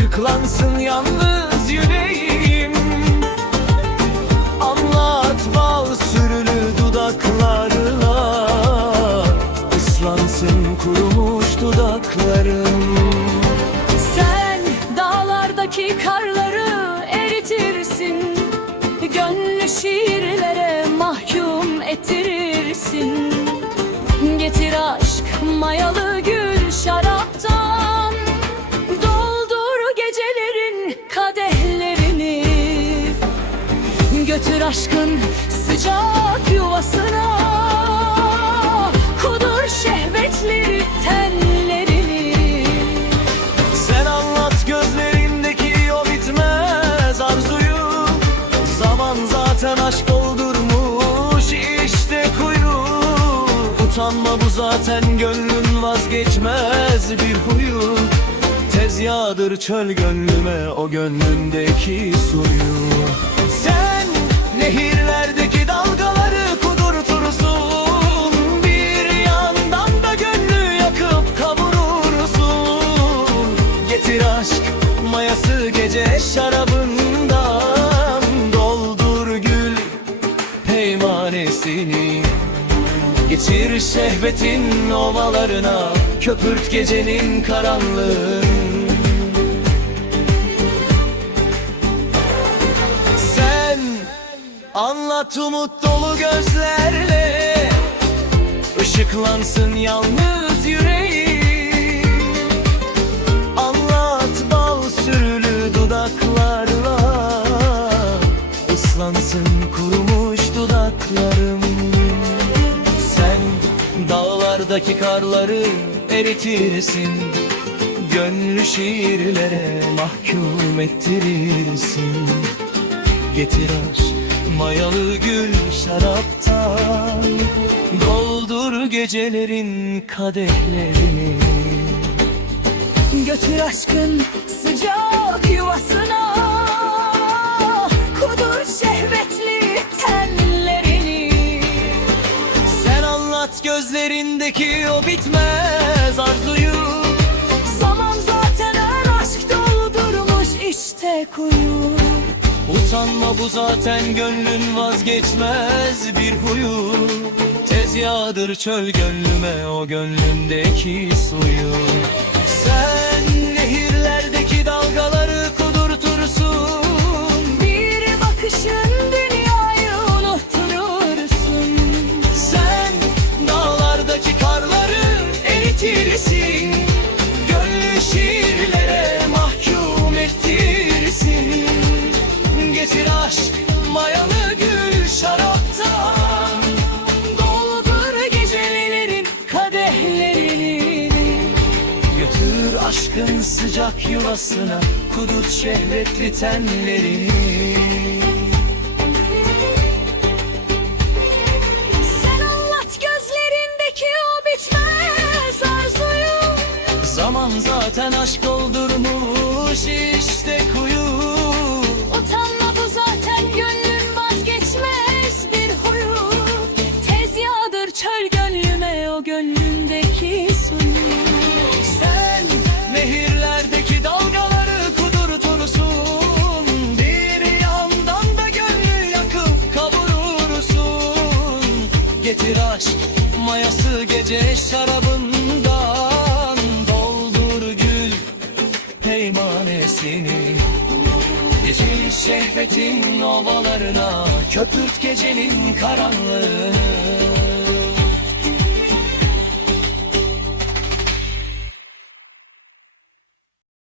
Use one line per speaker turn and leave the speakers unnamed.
Işıklansın yalnız yüreğim. Anlat bal sürülü dudaklarla Islansın kurumuş dudaklarım.
Sen dağlardaki karları aşkın sıcak yuvasına Kudur şehvetli tenlerini
Sen anlat gözlerindeki o bitmez arzuyu. Zaman zaten aşk doldurmuş işte kuyu. Utanma bu zaten gönlün vazgeçmez bir huyu. Tez yağdır çöl gönlüme o gönlündeki suyu nehirlerdeki dalgaları kudurtursun. Bir yandan da gönlü yakıp kavurursun. Getir aşk mayası gece şarabından. Doldur gül peymanesini. Geçir şehvetin ovalarına. Köpürt gecenin karanlığın anlat umut dolu gözlerle. Işıklansın yalnız yüreğim. Anlat bal sürülü dudaklarla. Islansın kurumuş dudaklarım. Sen dağlardaki karları eritirsin. Gönlü şiirlere mahkum ettirirsin. Getir aşk mayalı gül şaraptan Doldur gecelerin kadehlerini.
Götür aşkın sıcak yuvasına Kudur şehvetli tenlerini
Sen anlat gözlerindeki o bitmez arzuyu.
Zaman zaten her aşk doldurmuş işte kuyu
Utanma bu zaten gönlün vazgeçmez bir huyu. Tez yağdır çöl gönlüme o gönlündeki suyu. Sen nehirlerdeki dalgaları mayalı gül şaraptan
Doldur gecelerin kadehlerini.
Götür aşkın sıcak yuvasına Kudut şehvetli tenlerini.
Sen anlat gözlerindeki o bitmez arzuyu.
Zaman zaten aşk doldurmuş işte Getir aşk mayası gece şarabından Doldur gül peymanesini. Yeşil şehvetin ovalarına Köpürt gecenin karanlığı